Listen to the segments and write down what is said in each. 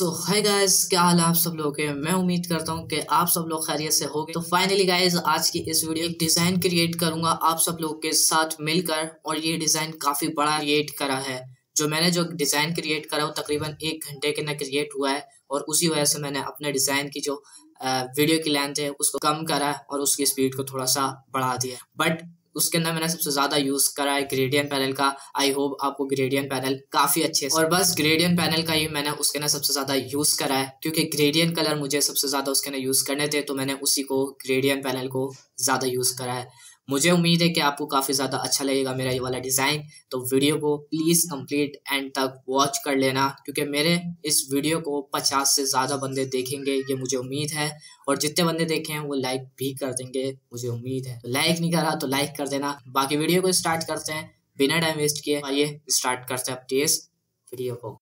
तो hi guys, क्या हाल है आप सब लोगों के। मैं उम्मीद करता हूँ कि आप सब लोग खैरियत से होंगे। तो फाइनली गाइस, आज की इस वीडियो एक डिजाइन क्रिएट करूंगा आप सब लोगों के साथ मिलकर, और ये डिजाइन काफी बड़ा क्रिएट करा है। जो डिजाइन क्रिएट करा वो तकरीबन 1 घंटे के अंदर क्रिएट हुआ है, और उसी वजह से मैंने अपने डिजाइन की जो वीडियो की लेंथ है उसको कम करा है और उसकी स्पीड को थोड़ा सा बढ़ा दिया। बट उसके अंदर मैंने सबसे ज्यादा यूज करा है ग्रेडियंट पैनल का। आई होप आपको ग्रेडियंट पैनल काफी अच्छे से, और बस ग्रेडियंट पैनल का ही मैंने उसके अंदर सबसे ज्यादा यूज करा है, क्योंकि ग्रेडियंट कलर मुझे सबसे ज्यादा उसके अंदर यूज करने थे, तो मैंने उसी को ग्रेडियंट पैनल को ज्यादा यूज करा है। मुझे उम्मीद है कि आपको काफी ज्यादा अच्छा लगेगा मेरा ये वाला डिजाइन। तो वीडियो को प्लीज कंप्लीट एंड तक वॉच कर लेना, क्योंकि मेरे इस वीडियो को 50 से ज्यादा बंदे देखेंगे, ये मुझे उम्मीद है। और जितने बंदे देखे हैं वो लाइक भी कर देंगे, मुझे उम्मीद है। तो लाइक नहीं करा तो लाइक कर देना। बाकी वीडियो को स्टार्ट करते हैं बिना टाइम वेस्ट किए। आइए स्टार्ट करते हैं अपनी इस वीडियो को।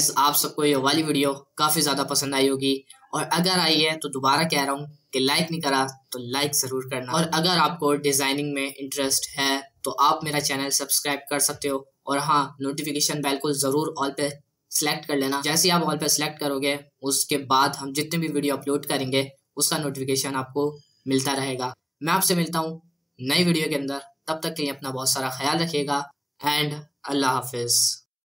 गाइज आप सबको ये वाली वीडियो काफ़ी ज़्यादा पसंद आई होगी, और अगर आई है तो दोबारा कह रहा हूँ कि लाइक नहीं करा तो लाइक ज़रूर करना। और अगर आपको डिज़ाइनिंग में इंटरेस्ट है तो आप मेरा चैनल सब्सक्राइब कर सकते हो, और हाँ, नोटिफिकेशन बेल को ज़रूर ऑल पे सेलेक्ट कर लेना। जैसे ही आप ऑल पे सेलेक्ट करोगे उसके बाद हम जितने भी वीडियो अपलोड करेंगे उसका नोटिफिकेशन आपको मिलता रहेगा। मैं आपसे मिलता हूँ नई वीडियो के अंदर, तब तक के लिए अपना बहुत सारा ख्याल रखिएगा एंड अल्लाह हाफिज़।